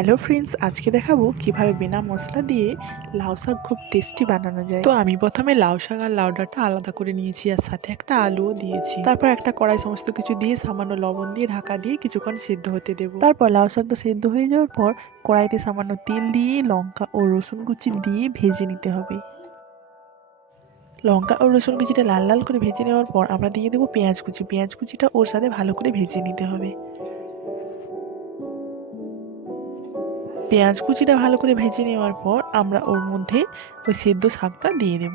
Hello friends আজকে দেখাবো কীভাবে বিনা মশলা দিয়ে লাউ শাক খুব টেস্টি বানানো যায়। তো আমি প্রথমে লাউ শাক আর লাউ ডাঁটা আলাদা করে নিয়েছি আর সাথে একটা আলুও দিয়েছি। তারপর একটা কড়াই সমস্ত কিছু দিয়ে সামান্য লবণ দিয়ে ঢাকা দিয়ে কিছুক্ষণ সিদ্ধ হতে দেবো। তারপর লাউ শাকটা সিদ্ধ হয়ে যাওয়ার পর কড়াইতে সামান্য তেল দিয়ে লঙ্কা ও রসুন কুচি দিয়ে ভেজে নিতে হবে। লঙ্কা ও রসুন কুচিটা লাল লাল করে ভেজে নেওয়ার পর আমরা দিয়ে দেবো পেঁয়াজ কুচি। পেঁয়াজ কুচিটা ওর সাথে ভালো করে ভেজে নিতে হবে। পেঁয়াজ কুচিটা ভালো করে ভেজে নেওয়ার পর আমরা ওর মধ্যে ওই সেদ্ধ শাকটা দিয়ে দেব।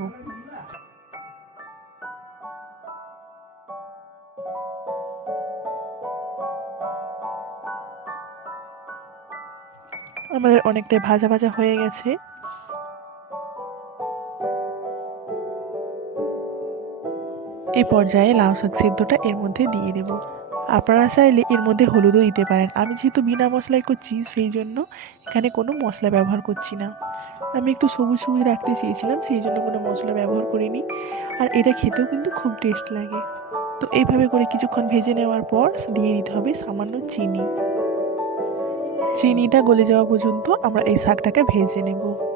আমাদের অনেকটাই ভাজা ভাজা হয়ে গেছে। এই পর্যায়ে লাউ শাক সেদ্ধটা এর মধ্যে দিয়ে দেব। আপনারা চাইলে এর মধ্যে হলুদও দিতে পারেন। আমি যেহেতু বিনা মশলায় করছি, সেই জন্য এখানে কোনো মশলা ব্যবহার করছি না। আমি একটু সবুজ সবুজ রাখতে চেয়েছিলাম, সেই জন্য কোনো মশলা ব্যবহার করিনি। আর এটা খেতেও কিন্তু খুব টেস্ট লাগে। তো এইভাবে করে কিছুক্ষণ ভেজে নেওয়ার পর দিয়ে দিতে হবে সামান্য চিনি। চিনিটা গলে যাওয়া পর্যন্ত আমরা এই শাকটাকে ভেজে নেব।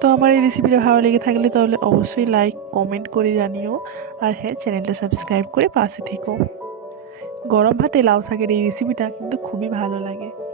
তো আমার এই রেসিপিটা ভালো লেগে থাকলে তাহলে অবশ্যই লাইক কমেন্ট করে জানিও। আর হ্যাঁ চ্যানেলটা সাবস্ক্রাইব করে পাশে থেকো। গরম ভাতে লাউ শাকের এই রেসিপিটা কিন্তু খুবই ভালো লাগে।